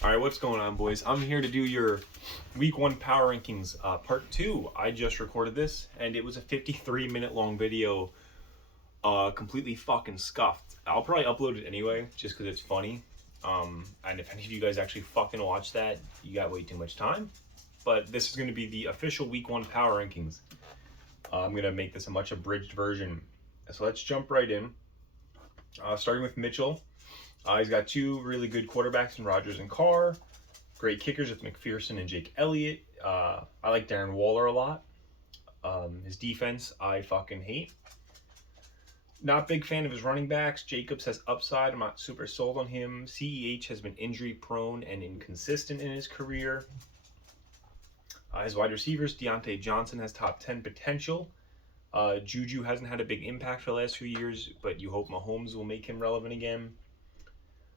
All right, what's going on, boys? I'm here to do your week one power rankings, part two. I just recorded this, and it was a 53-minute long video, completely fucking scuffed. I'll probably upload it anyway, just because it's funny. And if any of you guys actually fucking watch that, you got way too much time. But this is going to be the official week one power rankings. I'm going to make this a much abridged version. So let's jump right in. Starting with Mitchell. He's got two really good quarterbacks in Rodgers and Carr. Great kickers with McPherson and Jake Elliott. I like Darren Waller a lot. His defense, I fucking hate. Not big fan of his running backs. Jacobs has upside. I'm not super sold on him. CEH has been injury prone and inconsistent in his career. His wide receivers, Deontay Johnson has top 10 potential. Juju hasn't had a big impact for the last few years, but you hope Mahomes will make him relevant again.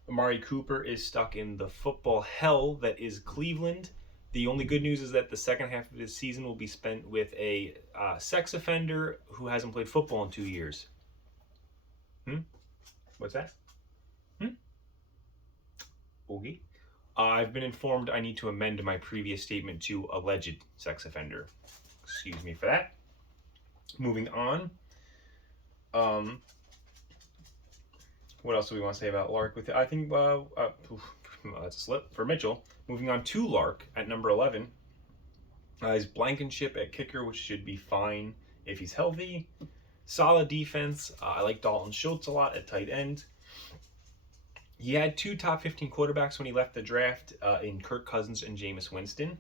Amari Cooper is stuck in the football hell that is Cleveland. The only good news is that the second half of his season will be spent with a sex offender who hasn't played football in 2 years. What's that? Okay. I've been informed I need to amend my previous statement to alleged sex offender. Excuse me for that. Moving on. What else do we want to say about Lark? I think that's a slip for Mitchell. Moving on to Lark at number 11. Is Blankenship at kicker, which should be fine if he's healthy. Solid defense. I like Dalton Schultz a lot at tight end. He had two top 15 quarterbacks when he left the draft in Kirk Cousins and Jameis Winston.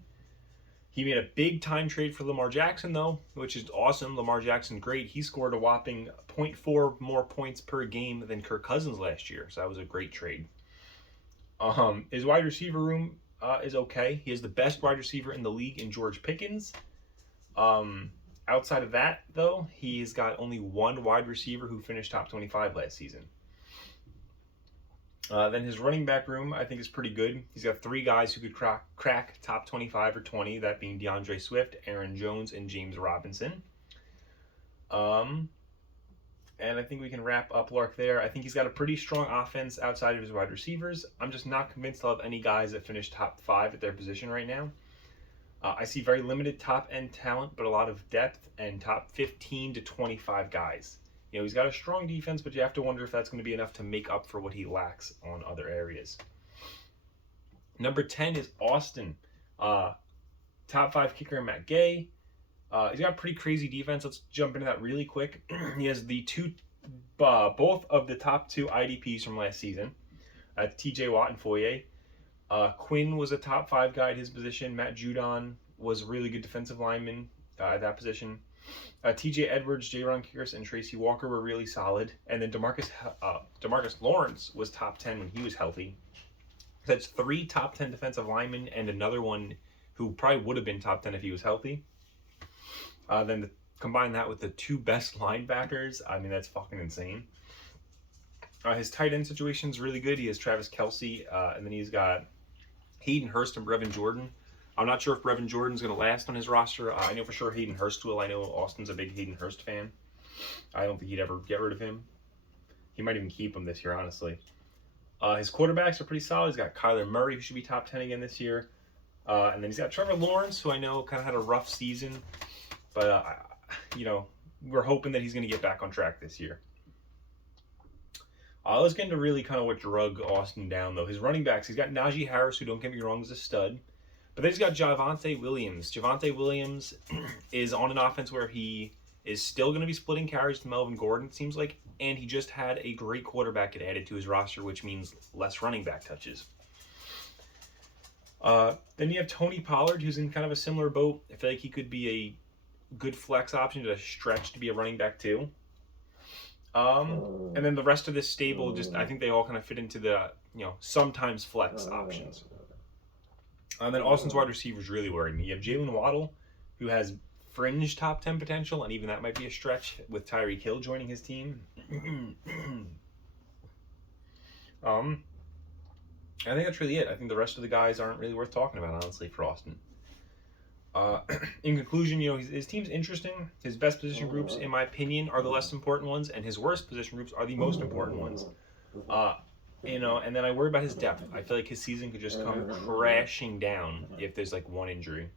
He made a big time trade for Lamar Jackson, though, which is awesome. Lamar Jackson, great. He scored a whopping 0.4 more points per game than Kirk Cousins last year, so that was a great trade. His wide receiver room is okay. He is the best wide receiver in the league in George Pickens. Outside of that, though, he's got only one wide receiver who finished top 25 last season. Then his running back room, I think, is pretty good. He's got three guys who could crack top 25 or 20, that being DeAndre Swift, Aaron Jones, and James Robinson. And I think we can wrap up Lark there. I think he's got a pretty strong offense outside of his wide receivers. I'm just not convinced I'll have any guys that finish top 5 at their position right now. I see very limited top-end talent, but a lot of depth and top 15 to 25 guys. You know, he's got a strong defense, but you have to wonder if that's going to be enough to make up for what he lacks on other areas. Number 10 is Austin. Top 5 kicker, Matt Gay. He's got a pretty crazy defense. Let's jump into that really quick. He has both of the top 2 IDPs from last season. TJ Watt and Foye. Quinn was a top 5 guy at his position. Matt Judon was a really good defensive lineman at that position. TJ Edwards, Jaron Kearse, and Tracy Walker were really solid. And then Demarcus Lawrence was top 10 when he was healthy. That's 3 top 10 defensive linemen and another one who probably would have been top 10 if he was healthy. Combine that with the 2 best linebackers. I mean, that's fucking insane. His tight end situation is really good. He has Travis Kelce, and then he's got Hayden Hurst and Brevin Jordan. I'm not sure if Brevin Jordan's going to last on his roster. I know for sure Hayden Hurst will. I know Austin's a big Hayden Hurst fan. I don't think he'd ever get rid of him. He might even keep him this year, honestly. His quarterbacks are pretty solid. He's got Kyler Murray, who should be top 10 again this year. And then he's got Trevor Lawrence, who I know kind of had a rough season. But, we're hoping that he's going to get back on track this year. Let's get into really kind of what drug Austin down, though. His running backs, he's got Najee Harris, who, don't get me wrong, is a stud. But then he's got Javonte Williams. Javonte Williams is on an offense where he is still going to be splitting carries to Melvin Gordon, it seems like, and he just had a great quarterback get added to his roster, which means less running back touches. Then you have Tony Pollard, who's in kind of a similar boat. I feel like he could be a good flex option to stretch to be a running back too. And then the rest of this stable, I think they all kind of fit into the, sometimes flex options. And then Austin's wide receivers really worried me. You have Jalen Waddle, who has fringe top 10 potential, and even that might be a stretch with Tyreek Hill joining his team. I think that's really it. I think the rest of the guys aren't really worth talking about, honestly, for Austin. In conclusion, his team's interesting. His best position groups, in my opinion, are the less important ones, and his worst position groups are the most important ones. You know, and then I worry about his depth. I feel like his season could just come crashing down if there's like one injury.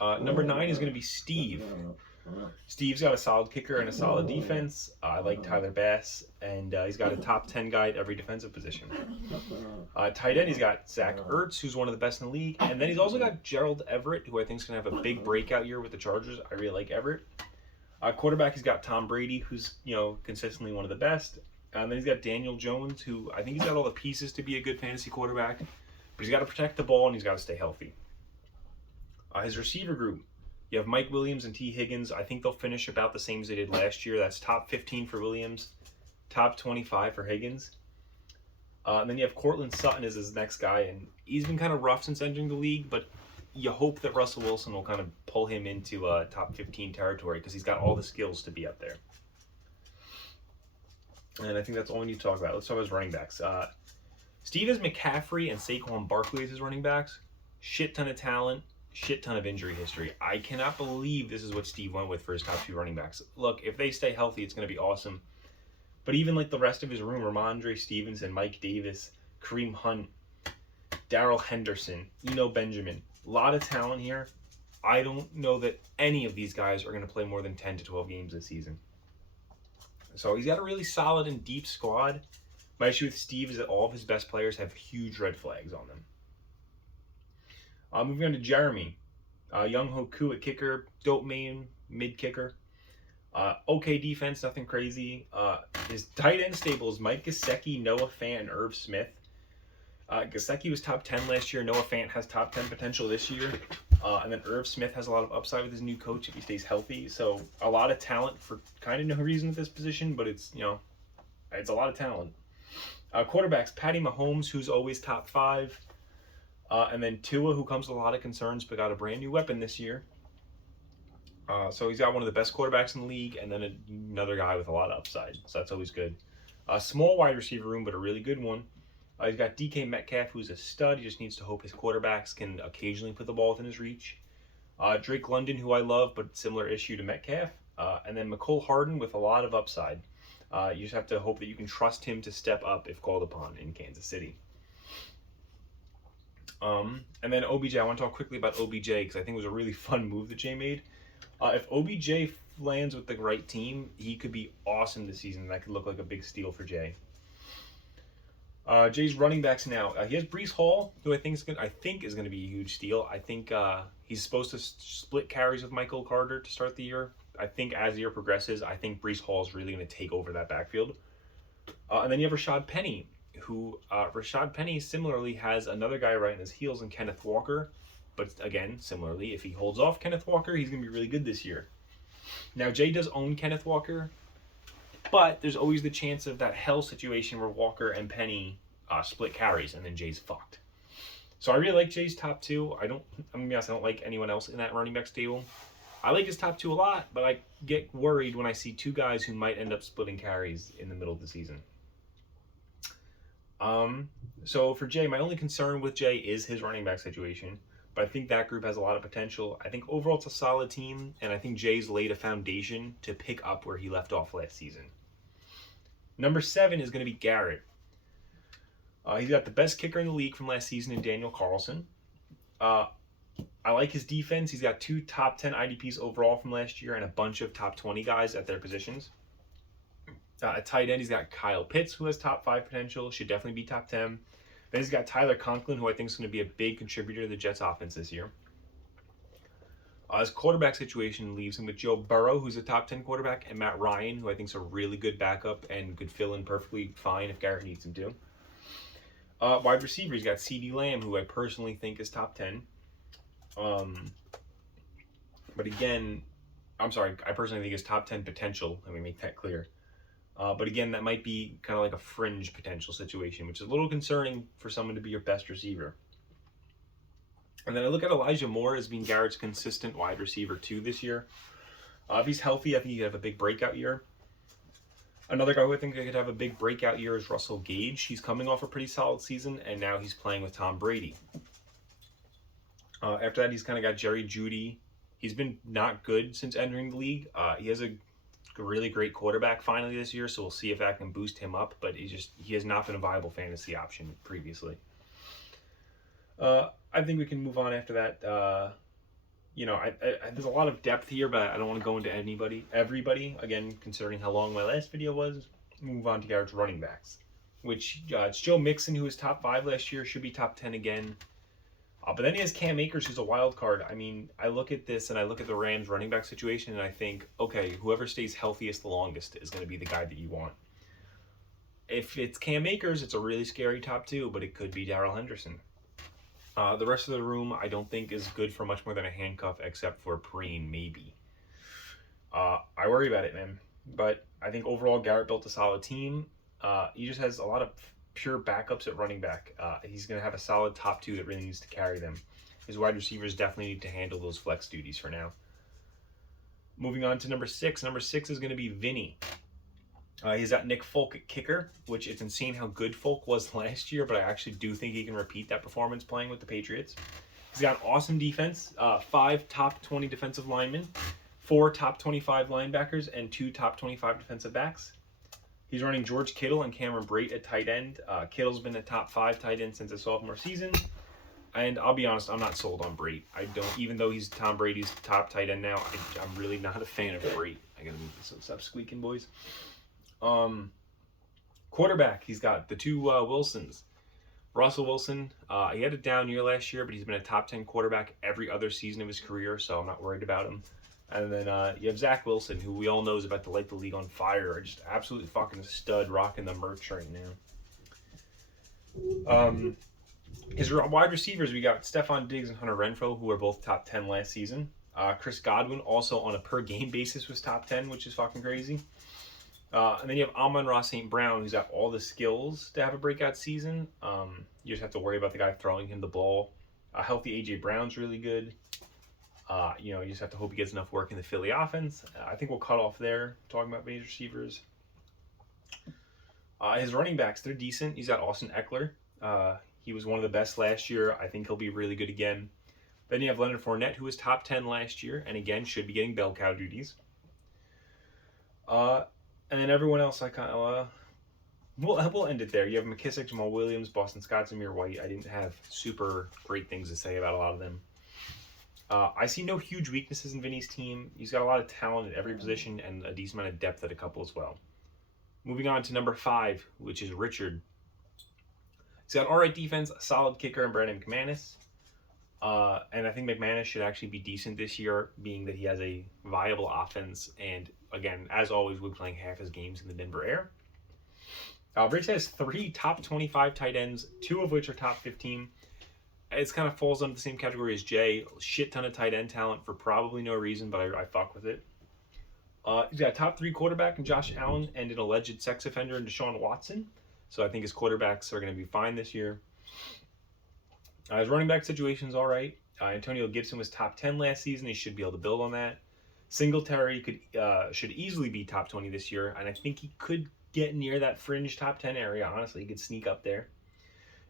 Number 9 is going to be Steve. Steve's got a solid kicker and a solid defense. I like Tyler Bass, and he's got a top 10 guy at every defensive position. Tight end, he's got Zach Ertz, who's one of the best in the league. And then he's also got Gerald Everett, who I think is going to have a big breakout year with the Chargers. I really like Everett. Quarterback, he's got Tom Brady, who's, you know, consistently one of the best. And then he's got Daniel Jones, who I think he's got all the pieces to be a good fantasy quarterback. But he's got to protect the ball, and he's got to stay healthy. His receiver group, you have Mike Williams and T. Higgins. I think they'll finish about the same as they did last year. That's top 15 for Williams, top 25 for Higgins. And then you have Cortland Sutton as his next guy, and he's been kind of rough since entering the league, but you hope that Russell Wilson will kind of pull him into top 15 territory because he's got all the skills to be up there. And I think that's all we need to talk about. Let's talk about his running backs. Steve has McCaffrey and Saquon Barkley as his running backs. Shit ton of talent. Shit ton of injury history. I cannot believe this is what Steve went with for his top 2 running backs. Look, if they stay healthy, it's going to be awesome. But even like the rest of his room, Ramondre Stevenson, Mike Davis, Kareem Hunt, Darrell Henderson, Eno Benjamin, a lot of talent here. I don't know that any of these guys are going to play more than 10 to 12 games this season. So he's got a really solid and deep squad. My issue with Steve is that all of his best players have huge red flags on them. Moving on to Jeremy. Young Hoku at kicker, dope main, mid kicker. Okay defense, nothing crazy. His tight end stable is Mike Gesicki, Noah Fant, and Irv Smith. Gesicki was top 10 last year. Noah Fant has top 10 potential this year. And then Irv Smith has a lot of upside with his new coach if he stays healthy. So a lot of talent for kind of no reason at this position, but it's, you know, it's a lot of talent. Quarterbacks, Patty Mahomes, who's always top 5. And then Tua, who comes with a lot of concerns, but got a brand new weapon this year. So he's got one of the best quarterbacks in the league, and then another guy with a lot of upside. So that's always good. A small wide receiver room, but a really good one. He's got DK Metcalf, who's a stud. He just needs to hope his quarterbacks can occasionally put the ball within his reach. Drake London, who I love, but similar issue to Metcalf. And then McCole Hardin with a lot of upside. You just have to hope that you can trust him to step up if called upon in Kansas City. And then OBJ, I want to talk quickly about OBJ because I think it was a really fun move that Jay made. If OBJ lands with the right team, he could be awesome this season. That could look like a big steal for Jay. Jay's running backs now. He has Breece Hall, who I think is going to be a huge steal. I think he's supposed to split carries with Michael Carter to start the year. I think as the year progresses, I think Breece Hall is really going to take over that backfield. And then you have Rashad Penny, who Rashad Penny similarly has another guy right in his heels in Kenneth Walker. But again, similarly, if he holds off Kenneth Walker, he's going to be really good this year. Now, Jay does own Kenneth Walker, but there's always the chance of that hell situation where Walker and Penny split carries, and then Jay's fucked. So I really like Jay's top 2. I'm going to be honest, I don't like anyone else in that running back stable. I like his top 2 a lot, but I get worried when I see 2 guys who might end up splitting carries in the middle of the season. So for Jay, my only concern with Jay is his running back situation, but I think that group has a lot of potential. I think overall it's a solid team, and I think Jay's laid a foundation to pick up where he left off last season. Number 7 is going to be Garrett. He's got the best kicker in the league from last season in Daniel Carlson. I like his defense. He's got 2 top 10 IDPs overall from last year and a bunch of top 20 guys at their positions. At tight end, he's got Kyle Pitts, who has top 5 potential, should definitely be top 10. Then he's got Tyler Conklin, who I think is going to be a big contributor to the Jets offense this year. His quarterback situation leaves him with Joe Burrow, who's a top 10 quarterback, and Matt Ryan, who I think is a really good backup and could fill in perfectly fine if Garrett needs him to. Wide receiver, he's got CeeDee Lamb, who I personally think is top 10. But again, I personally think is top 10 potential. Let me make that clear. But again, that might be kind of like a fringe potential situation, which is a little concerning for someone to be your best receiver. And then I look at Elijah Moore as being Garrett's consistent wide receiver 2 this year. If he's healthy, I think he could have a big breakout year. Another guy who I think could have a big breakout year is Russell Gage. He's coming off a pretty solid season, and now he's playing with Tom Brady. After that, he's kind of got Jerry Jeudy. He's been not good since entering the league. He has a a really great quarterback finally this year, so we'll see if that can boost him up. But he has not been a viable fantasy option previously. I think we can move on after that. There's a lot of depth here, but I don't want to go into everybody. Again, considering how long my last video was, move on to Garrett's running backs, which it's Joe Mixon, who was top 5 last year, should be top 10 again. But then he has Cam Akers, who's a wild card. I mean, I look at this and I look at the Rams running back situation and I think, okay, whoever stays healthiest the longest is going to be the guy that you want. If it's Cam Akers, it's a really scary top 2, but it could be Darrell Henderson. The rest of the room I don't think is good for much more than a handcuff, except for Perine, maybe. I worry about it, man. But I think overall Garrett built a solid team. He just has a lot of pure backups at running back. He's going to have a solid top 2 that really needs to carry them. His wide receivers definitely need to handle those flex duties for now. Moving on to number 6. Number 6 is going to be Vinny. He's got Nick Folk at kicker, which it's insane how good Folk was last year, but I actually do think he can repeat that performance playing with the Patriots. He's got an awesome defense, 5 top 20 defensive linemen, 4 top 25 linebackers, and 2 top 25 defensive backs. He's running George Kittle and Cameron Brate at tight end. Kittle's been a top 5 tight end since his sophomore season. And I'll be honest, I'm not sold on Brate. Even though he's Tom Brady's top tight end now, I'm really not a fan of Brate. I gotta move this, so stop squeaking, boys. Quarterback, he's got the 2 Wilsons. Russell Wilson, he had a down year last year, but he's been a top 10 quarterback every other season of his career, so I'm not worried about him. And then you have Zach Wilson, who we all know is about to light the league on fire. Just absolutely fucking stud, rocking the merch right now. His wide receivers, we got Stephon Diggs and Hunter Renfrow, who were both top 10 last season. Chris Godwin, also on a per-game basis, was top 10, which is fucking crazy. And then you have Amon-Ra St. Brown, who's got all the skills to have a breakout season. You just have to worry about the guy throwing him the ball. Healthy A.J. Brown's really good. You just have to hope he gets enough work in the Philly offense. I think we'll cut off there, talking about major receivers. His running backs, they're decent. He's got Austin Eckler. He was one of the best last year. I think he'll be really good again. Then you have Leonard Fournette, who was top 10 last year, and again, should be getting bell cow duties. And then everyone else, I kind of, we'll end it there. You have McKissick, Jamal Williams, Boston Scott, Zamir White. I didn't have super great things to say about a lot of them. I see no huge weaknesses in Vinny's team. He's got a lot of talent at every position and a decent amount of depth at a couple as well. Moving on to number 5, which is Richard. He's got an alright defense, a solid kicker in Brandon McManus. And I think McManus should actually be decent this year, being that he has a viable offense. And again, as always, we're playing half his games in the Denver Air. Rich has 3 top 25 tight ends, 2 of which are top 15. It kind of falls under the same category as Jay. Shit ton of tight end talent for probably no reason, but I fuck with it. He's got a top 3 quarterback in Josh Allen and an alleged sex offender in Deshaun Watson. So I think his quarterbacks are going to be fine this year. His running back situation is all right. Antonio Gibson was top 10 last season. He should be able to build on that. Singletary should easily be top 20 this year, and I think he could get near that fringe top 10 area. Honestly, he could sneak up there.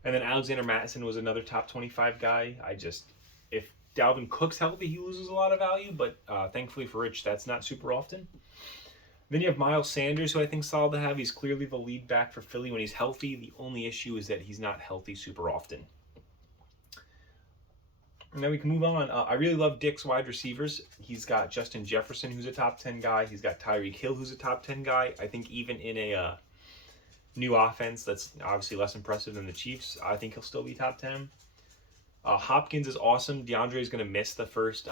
And then Alexander Mattison was another top 25 guy. If Dalvin Cook's healthy, he loses a lot of value, but thankfully for Rich, that's not super often. Then you have Miles Sanders, who I think is solid to have. He's clearly the lead back for Philly when he's healthy. The only issue is that he's not healthy super often. And then we can move on. I really love Dick's wide receivers. He's got Justin Jefferson, who's a top 10 guy. He's got Tyreek Hill, who's a top 10 guy. I think even in a new offense that's obviously less impressive than the Chiefs, I think he'll still be top 10. Hopkins is awesome. DeAndre is going to miss the first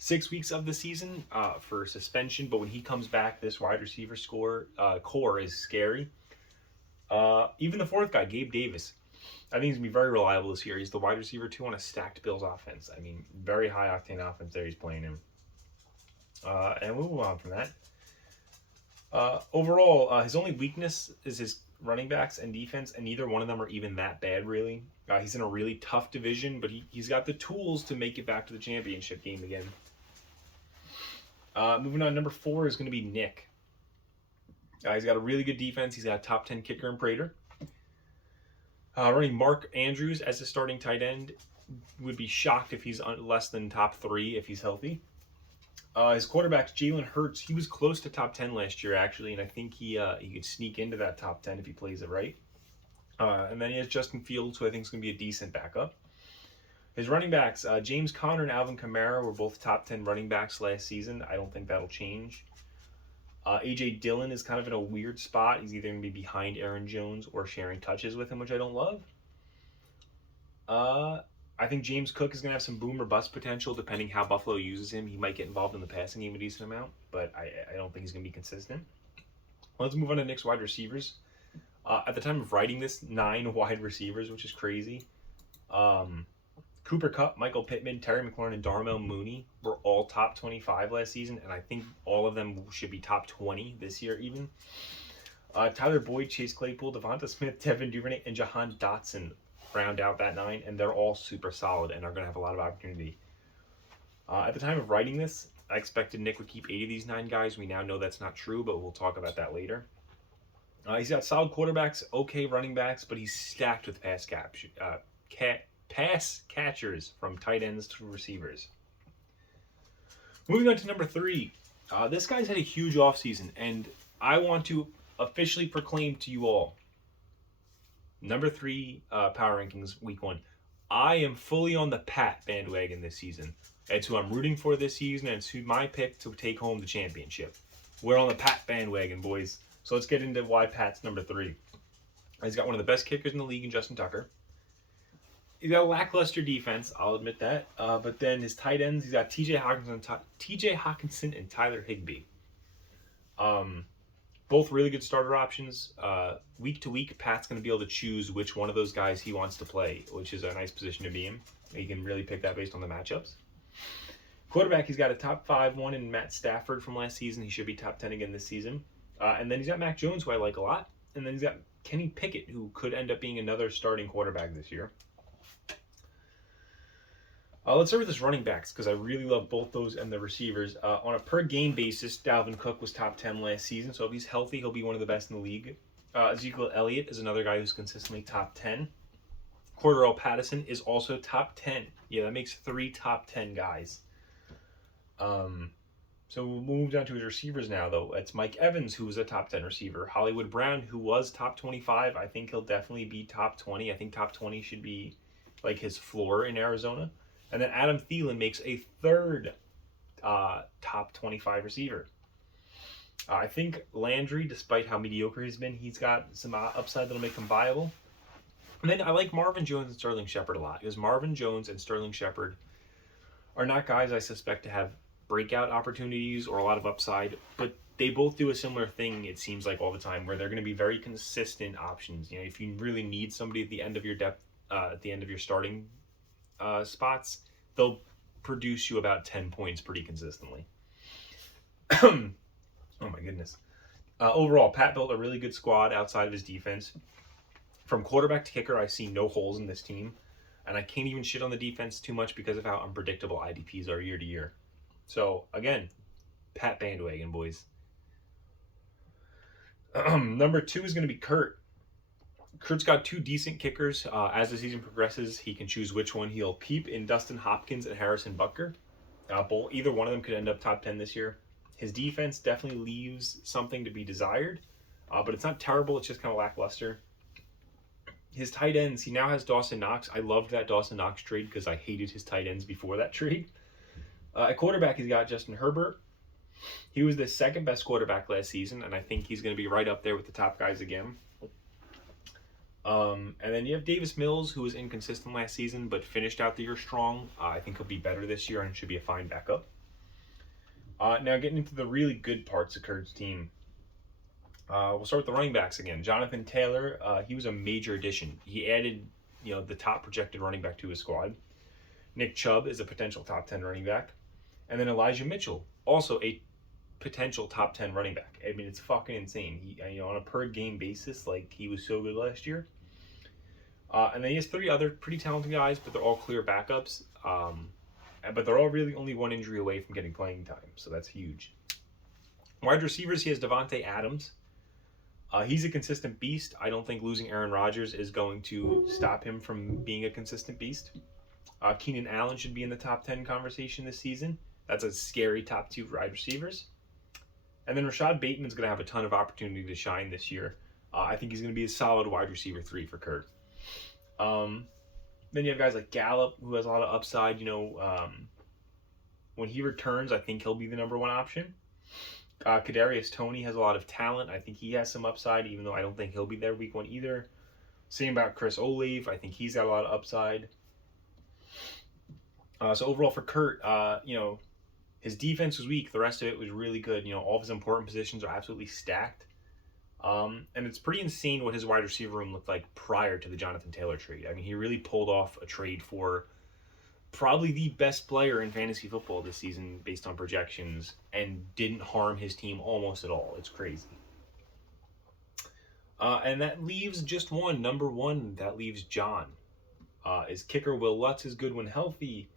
6 weeks of the season for suspension, but when he comes back, this wide receiver core is scary. Even the 4th guy, Gabe Davis, I think he's going to be very reliable this year. He's the wide receiver 2 on a stacked Bills offense. I mean, very high-octane offense there he's playing in. And we'll move on from that. Overall, his only weakness is his running backs and defense, and neither one of them are even that bad, really. He's in a really tough division, but he's got the tools to make it back to the championship game again. Moving on, number 4 is going to be Nick. He's got a really good defense. He's got a top 10 kicker in Prater. Running Mark Andrews as a starting tight end. Would be shocked if he's less than top 3 if he's healthy. His quarterback's Jalen Hurts. He was close to top 10 last year, actually, and I think he could sneak into that top 10 if he plays it right. And then he has Justin Fields, who I think is going to be a decent backup. His running backs, James Conner and Alvin Kamara were both top 10 running backs last season. I don't think that'll change. A.J. Dillon is kind of in a weird spot. He's either going to be behind Aaron Jones or sharing touches with him, which I don't love. I think James Cook is going to have some boom or bust potential depending how Buffalo uses him. He might get involved in the passing game a decent amount, but I don't think he's going to be consistent. Let's move on to Knicks wide receivers. At the time of writing this, 9 wide receivers, which is crazy. Cooper Kupp, Michael Pittman, Terry McLaurin, and Darnell Mooney were all top 25 last season, and I think all of them should be top 20 this year even. Tyler Boyd, Chase Claypool, Devonta Smith, Devin Duvernay, and Jahan Dotson round out that 9, and they're all super solid and are going to have a lot of opportunity. At the time of writing this, I expected Nick would keep 8 of these 9 guys. We now know that's not true, but we'll talk about that later. He's got solid quarterbacks, okay running backs, but he's stacked with pass catchers from tight ends to receivers. Moving on to number 3. This guy's had a huge offseason, and I want to officially proclaim to you all, number 3 power rankings, week 1. I am fully on the Pat bandwagon this season. It's who I'm rooting for this season, and it's who my pick to take home the championship. We're on the Pat bandwagon, boys. So let's get into why Pat's number 3. He's got one of the best kickers in the league in Justin Tucker. He's got a lackluster defense, I'll admit that. But then his tight ends, he's got TJ Hockenson and Tyler Higbee. Both really good starter options. Week to week, Pat's going to be able to choose which one of those guys he wants to play, which is a nice position to be in. He can really pick that based on the matchups. Quarterback, he's got a top 5 one in Matt Stafford from last season. He should be top 10 again this season. And then he's got Mac Jones, who I like a lot. And then he's got Kenny Pickett, who could end up being another starting quarterback this year. Let's start with his running backs, because I really love both those and the receivers. On a per-game basis, Dalvin Cook was top 10 last season, so if he's healthy, he'll be one of the best in the league. Ezekiel Elliott is another guy who's consistently top 10. Cordarrelle Patterson is also top 10. Yeah, that makes 3 top 10 guys. So we'll move down to his receivers now, though. It's Mike Evans, who was a top 10 receiver. Hollywood Brown, who was top 25. I think he'll definitely be top 20. I think top 20 should be like his floor in Arizona. And then Adam Thielen makes a 3rd top 25 receiver. I think Landry, despite how mediocre he's been, he's got some upside that'll make him viable. And then I like Marvin Jones and Sterling Shepard a lot, because Marvin Jones and Sterling Shepard are not guys I suspect to have breakout opportunities or a lot of upside, but they both do a similar thing, it seems like, all the time, where they're going to be very consistent options. You know, if you really need somebody at the end of your depth, at the end of your starting spots, they'll produce you about 10 points pretty consistently. Oh my goodness. Overall, Pat built a really good squad outside of his defense. From quarterback to kicker, I see no holes in this team, and I can't even shit on the defense too much because of how unpredictable IDPs are year to year. So, again, Pat bandwagon, boys. Number 2 is going to be Kurt. Kurt's got 2 decent kickers. As the season progresses, he can choose which one he'll keep in Dustin Hopkins and Harrison Butker. Either one of them could end up top 10 this year. His defense definitely leaves something to be desired, but it's not terrible. It's just kind of lackluster. His tight ends, he now has Dawson Knox. I loved that Dawson Knox trade because I hated his tight ends before that trade. At quarterback, he's got Justin Herbert. He was the 2nd best quarterback last season, and I think he's going to be right up there with the top guys again. And then you have Davis Mills, who was inconsistent last season, but finished out the year strong. I think he'll be better this year and should be a fine backup. Now getting into the really good parts of Kurt's team. We'll start with the running backs again. Jonathan Taylor, he was a major addition. He added, the top projected running back to his squad. Nick Chubb is a potential top 10 running back. And then Elijah Mitchell, also a potential top 10 running back. I mean, it's fucking insane. He, on a per game basis, like, he was so good last year. And then he has 3 other pretty talented guys, but they're all clear backups. But they're all really only 1 injury away from getting playing time, so that's huge. Wide receivers, he has Devontae Adams. He's a consistent beast. I don't think losing Aaron Rodgers is going to stop him from being a consistent beast. Keenan Allen should be in the top 10 conversation this season. That's a scary top 2 wide receivers. And then Rashad Bateman's going to have a ton of opportunity to shine this year. I think he's going to be a solid wide receiver 3 for Kurt. Then you have guys like Gallup, who has a lot of upside. When he returns, I think he'll be the number 1 option. Kadarius Toney has a lot of talent. I think he has some upside, even though I don't think he'll be there week 1 either. Same about Chris Olave. I think he's got a lot of upside. So overall for Kurt, his defense was weak. The rest of it was really good. All of his important positions are absolutely stacked. And it's pretty insane what his wide receiver room looked like prior to the Jonathan Taylor trade. I mean, he really pulled off a trade for probably the best player in fantasy football this season based on projections and didn't harm his team almost at all. It's crazy. And that leaves just one, number 1. That leaves John. His kicker Will Lutz is good when healthy.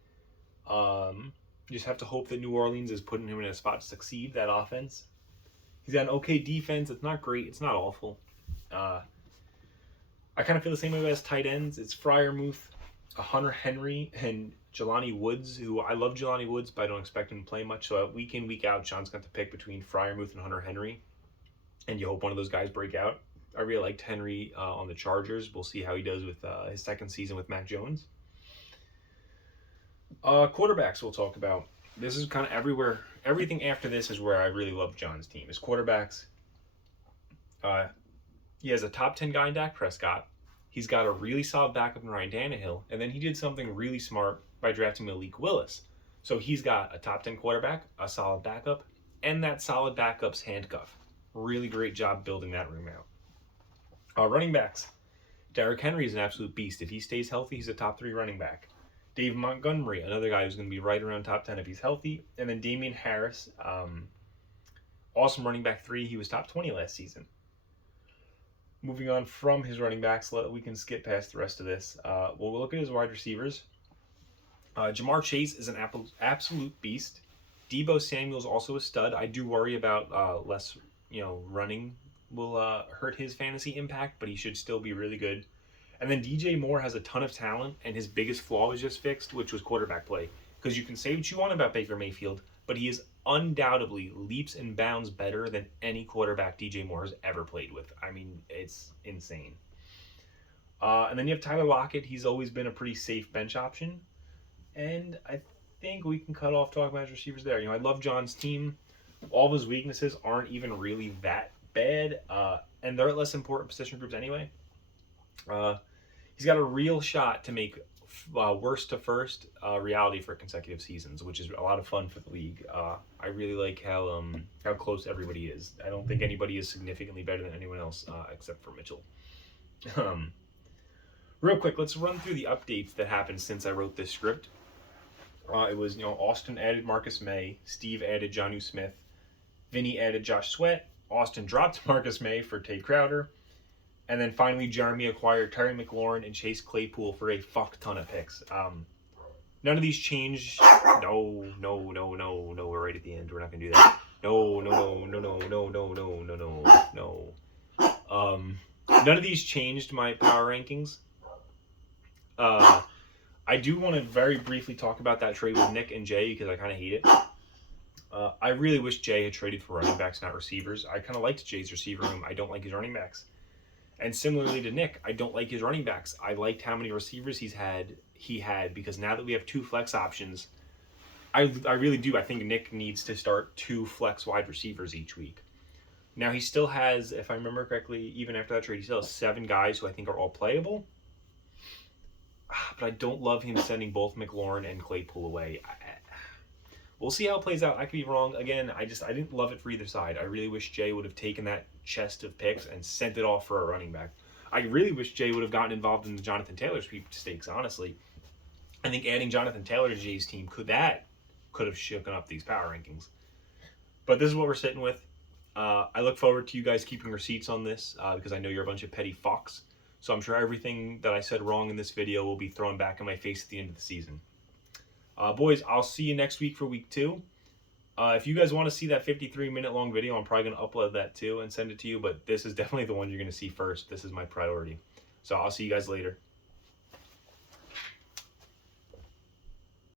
You just have to hope that New Orleans is putting him in a spot to succeed, that offense. He's got an okay defense. It's not great. It's not awful. I kind of feel the same way as tight ends. It's Freiermuth, Hunter Henry, and Jelani Woods, who I love Jelani Woods, but I don't expect him to play much. So week in, week out, John's got to pick between Freiermuth and Hunter Henry, and you hope one of those guys break out. I really liked Henry on the Chargers. We'll see how he does with his second season with Mac Jones. Quarterbacks we'll talk about. This is kind of everywhere. Everything after this is where I really love John's team. His quarterbacks. He has a top 10 guy in Dak Prescott. He's got a really solid backup in Ryan Tannehill. And then he did something really smart by drafting Malik Willis. So he's got a top 10 quarterback, a solid backup, and that solid backup's handcuff. Really great job building that room out. Running backs. Derrick Henry is an absolute beast. If he stays healthy, he's a top 3 running back. Dave Montgomery, another guy who's going to be right around top 10 if he's healthy. And then Damian Harris, awesome running back 3. He was top 20 last season. Moving on from his running backs, we can skip past the rest of this. We'll look at his wide receivers. Jamar Chase is an absolute beast. Deebo Samuel's also a stud. I do worry about less, running will hurt his fantasy impact, but he should still be really good. And then DJ Moore has a ton of talent, and his biggest flaw was just fixed, which was quarterback play. Because you can say what you want about Baker Mayfield, but he is undoubtedly leaps and bounds better than any quarterback DJ Moore has ever played with. I mean, it's insane. And then you have Tyler Lockett. He's always been a pretty safe bench option. And I think we can cut off talking about his receivers there. I love John's team. All of his weaknesses aren't even really that bad, and they're at less important position groups anyway. He's got a real shot to make worst to first reality for consecutive seasons, which is a lot of fun for the league. I really like how close everybody is. I don't think anybody is significantly better than anyone else except for Mitchell. Real quick, let's run through the updates that happened since I wrote this script. It was, Austin added Marcus May, Steve added Jonnu Smith, Vinny added Josh Sweat, Austin dropped Marcus May for Tate Crowder, and then finally Jeremy acquired Terry McLaurin and Chase Claypool for a fuck ton of picks. None of these changed. No, we're right at the end. We're not going to do that. No. None of these changed my power rankings. I do want to very briefly talk about that trade with Nick and Jay because I kind of hate it. I really wish Jay had traded for running backs, not receivers. I kind of liked Jay's receiver room. I don't like his running backs. And similarly to Nick, I don't like his running backs. I liked how many receivers he had because now that we have 2 flex options, I really do. I think Nick needs to start 2 flex wide receivers each week. Now he still has, if I remember correctly, even after that trade, he still has 7 guys who I think are all playable. But I don't love him sending both McLaurin and Claypool away. We'll see how it plays out. I could be wrong. Again, I didn't love it for either side. I really wish Jay would have taken that chest of picks and sent it off for a running back. I really wish Jay would have gotten involved in the Jonathan Taylor sweepstakes, honestly. I think adding Jonathan Taylor to Jay's team could have shooken up these power rankings. But this is what we're sitting with. I look forward to you guys keeping receipts on this because I know you're a bunch of petty fucks. So I'm sure everything that I said wrong in this video will be thrown back in my face at the end of the season. Boys, I'll see you next week for week 2. If you guys want to see that 53-minute long video, I'm probably going to upload that too and send it to you. But this is definitely the one you're going to see first. This is my priority. So I'll see you guys later.